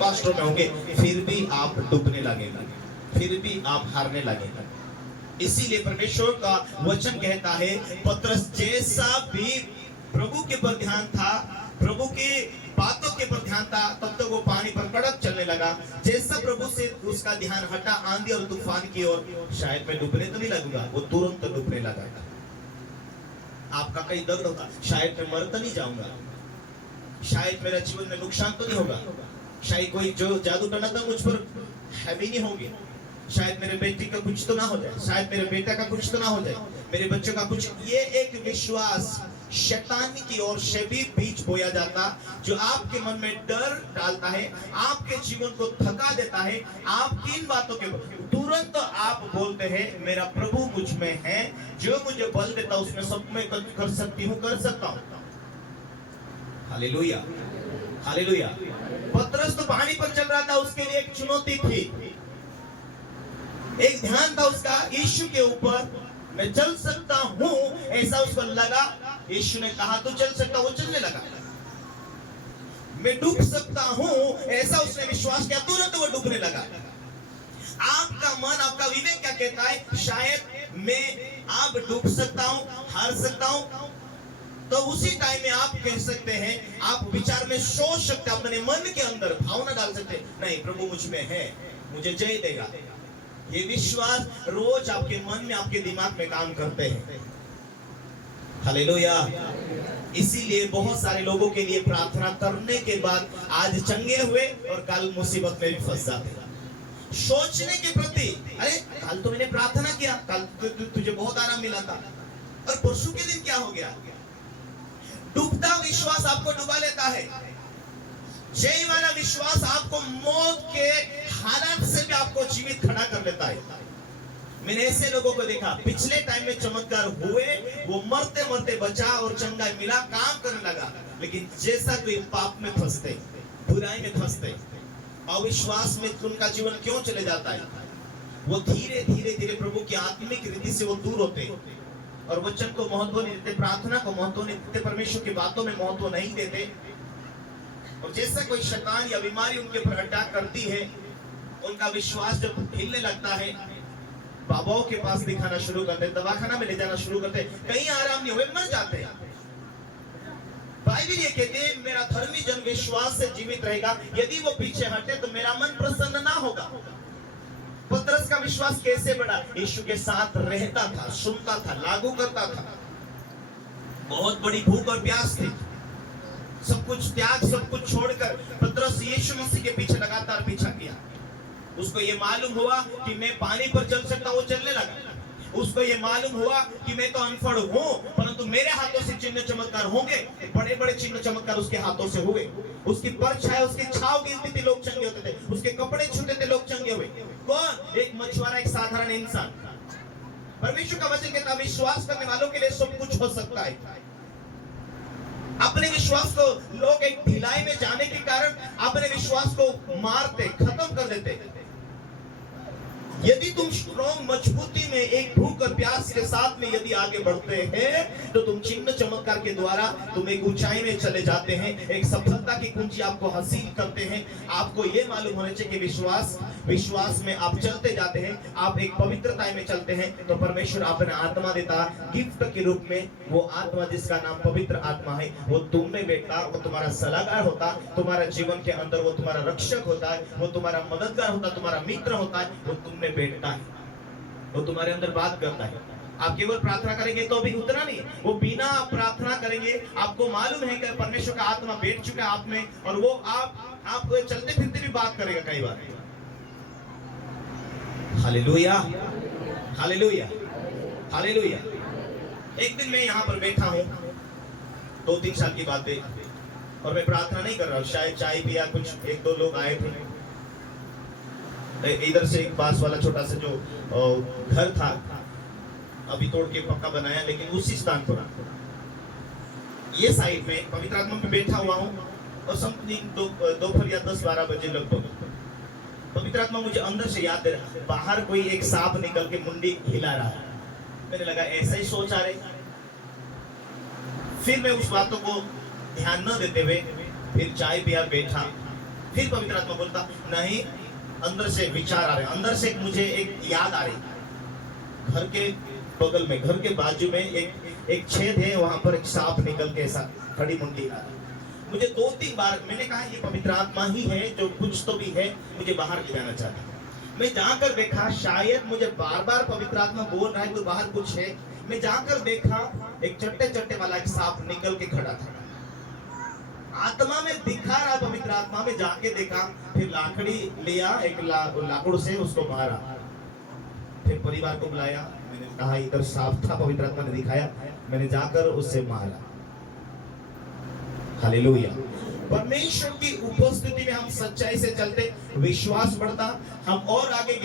वास्तव में होंगे, फिर भी आप डूबने लगेगा, फिर भी आप हारने लगेगा। इसीलिए परमेश्वर का वचन कहता है, पतरस जैसा भी प्रभु के पर ध्यान था, प्रभु की बातों के पर ध्यान था, तब तक वो पानी पर कड़क चलने लगा। जैसा प्रभु से उसका ध्यान हटा आंधी और तूफान की ओर, शायद मैं डूबने तो नहीं लगूंगा, वो तुरंत डूबने लगा। आपका कहीं दर्द होगा, शायद मैं मर तो नहीं जाऊंगा, शायद मेरा जीवन में नुकसान तो नहीं होगा, शायद कोई जो जादू टना था मुझ पर हैवी नहीं होंगे, शायद मेरे बेटी का कुछ तो ना हो जाए, शायद मेरे बेटा का कुछ तो ना हो जाए, मेरे बच्चों का कुछ। ये एक विश्वास शैतान की ओर से भी बीज बोया जाता, जो आपके मन में डर डालता है, आपके जीवन को थका देता है। आप किन बातों के तुरंत आप बोलते हैं, मेरा प्रभु मुझ में है, जो मुझे बल देता उसमें सब मैं कर सकती हूँ, कर सकता हूँ। Hallelujah, hallelujah. पतरस तो पानी पर चल रहा था, उसके लिए एक चुनौती थी, एक ध्यान था उसका यीशु के ऊपर, मैं चल सकता हूं, ऐसा उसको लगा। यीशु ने कहा तू चल सकता, वो चलने लगा। मैं डूब सकता हूं, ऐसा उसने विश्वास किया, तुरंत वो डूबने लगा। आपका मन, आपका विवेक क्या कहता है? शायद मैं आप डूब सकता हूं, हार सकता हूं। तो उसी टाइम में आप कह सकते हैं, आप विचार में सोच सकते हैं, अपने मन के अंदर भावना डाल सकते हैं, नहीं प्रभु मुझ में है, मुझे जय देगा। ये विश्वास रोज आपके मन में, आपके दिमाग में काम करते हैं। हालेलुया। इसीलिए बहुत सारे लोगों के लिए प्रार्थना करने के बाद आज चंगे हुए और कल मुसीबत में भी फंस जाते हैं। सोचने के प्रति, अरे कल तो मैंने प्रार्थना किया, कल तो तुझे बहुत आराम मिला था, और परसों के दिन क्या हो गया? डूबता विश्वास आपको डुबा लेता है। जय वाला विश्वास आपको मौत के हालात से भी आपको जीवित खड़ा कर लेता है। मैंने ऐसे लोगों को देखा, पिछले टाइम में चमत्कार हुए, वो मरते मरते बचा और चंगा मिला, काम करने लगा, लेकिन जैसा कोई पाप में फंसते, बुराई में फंसते, अविश्वास में उनका जीवन क्यों चले जाता है? वो धीरे धीरे धीरे प्रभु की आत्मिक रीति से वो दूर होते और वचन को महत्व नहीं देते, प्रार्थना को महत्व नहीं देते, परमेश्वर की बातों में महत्व नहीं देते। और जैसा कोई शैतान या बीमारी उनके ऊपर अटैक करती है, उनका विश्वास जब हिलने लगता है, बाबाओं के पास दिखाना शुरू करते, दवाखाना में ले जाना शुरू करते, कहीं आराम नहीं हुए, मर जाते हैं। बाइबल ये कहते हैं, मेरा धर्मी जन विश्वास से जीवित रहेगा, यदि वो पीछे हटे तो मेरा मन प्रसन्न ना होगा। पतरस का विश्वास कैसे बढ़ा? यीशु के साथ रहता था, सुनता था, लागू करता था। बहुत बड़ी भूख और प्यास थी, सब कुछ त्याग, सब कुछ छोड़कर पतरस यीशु मसीह के पीछे लगातार पीछा किया। उसको ये मालूम हुआ कि मैं पानी पर चल सकता, वो चलने लगा। उसको ये मालूम हुआ कि मैं तो अनपढ़ हूं, परंतु मेरे हाथों से चिन्ह चमत्कार होंगे। बड़े बड़े चिन्ह चमत्कार उसके हाथों से हुए। उसकी परछाई, उसकी छाव गिरती थी, लोग चंगे होते थे, उसके कपड़े छूते थे, लोग चंगे हुए। कौन? एक मछुआरा, एक साधारण इंसान। परमेश्वर का वचन कहता है, विश्वास करने वालों के लिए सब कुछ हो सकता है। अपने विश्वास को लोग एक ढिलाई में जाने के कारण अपने विश्वास को मारते, खत्म कर देते। यदि तुम स्ट्रॉन्ग, मजबूती में, एक भूख और प्यास के साथ में यदि आगे बढ़ते हैं, तो तुम चिन्ह चमत्कार के द्वारा तुम एक ऊंचाई में चले जाते हैं, एक सफलता की कुंजी आपको हासिल करते हैं। आपको यह मालूम होना चाहिए कि विश्वास में आप चलते जाते हैं, आप एक पवित्रता में चलते हैं, तो परमेश्वर अपना आत्मा देता गिफ्ट के रूप में। वो आत्मा जिसका नाम पवित्र आत्मा है, वो तुम में बैठता, वो तुम्हारा सलाहकार होता, तुम्हारा जीवन के अंदर वो तुम्हारा रक्षक होता है, वो तुम्हारा मददगार होता है, तुम्हारा मित्र होता है, वो तुम बैठता है, वो तुम्हारे अंदर बात करता है। आप केवल प्रार्थना करेंगे तो भी उतना नहीं, वो बिना प्रार्थना करेंगे, आपको मालूम है कि परमेश्वर का आत्मा बैठ चुका है आप में, और वो आप चलते फिरते भी बात करेगा कई बार। Hallelujah, hallelujah, hallelujah. एक दिन मैं यहाँ पर बैठा हूँ, 2-3 साल की बात है, और मैं प्रार्थना नहीं कर रहा हूँ, शायद चाय पिया, कुछ 1-2 लोग आए थे। इधर से एक बांस वाला छोटा सा जो घर था, अभी तोड़ के पक्का बनाया, लेकिन उसी स्थान पर ये साइड में पवित्र आत्मा में बैठा हुआ हूँ, और समथिंग दोपहर या 10-12 बजे लगभग पवित्र आत्मा मुझे अंदर से याद दे रहा, बाहर कोई एक सांप निकल के मुंडी हिला रहा है। मैंने लगा ऐसा ही सोच आ रहे। फिर मैं उस बातों को ध्यान न देते हुए फिर चाय पिया, बैठा, फिर पवित्र आत्मा बोलता नहीं, अंदर से विचार आ रहे, अंदर से मुझे एक याद आ रही। घर के बगल में, घर के बाजू में एक छेद है, वहां पर एक सांप निकल के ऐसा खड़ी मुंडी रहा। मुझे 2-3 बार मैंने कहा ये पवित्र आत्मा ही है जो कुछ तो भी है, मुझे बाहर ले जाना चाहता है। मैं जाकर देखा, शायद मुझे बार बार पवित्र आत्मा बोल रहा है कि बाहर कुछ है। मैं जाकर देखा, एक चट्टे चट्टे वाला एक सांप निकल के खड़ा था। आत्मा में दिखा रहा, पवित्र आत्मा में जाके देखा, फिर लाकड़ी लिया, एक लाकड़ से उसको मारा। फिर परिवार को बुलाया, मैंने कहा इधर सांप था, पवित्र आत्मा ने दिखाया, मैंने जाकर उससे मारा। हालेलुया। परमेश्वर की उपस्थिति में हम सच्चाई से चलते, विश्वास बढ़ता, हम और आगे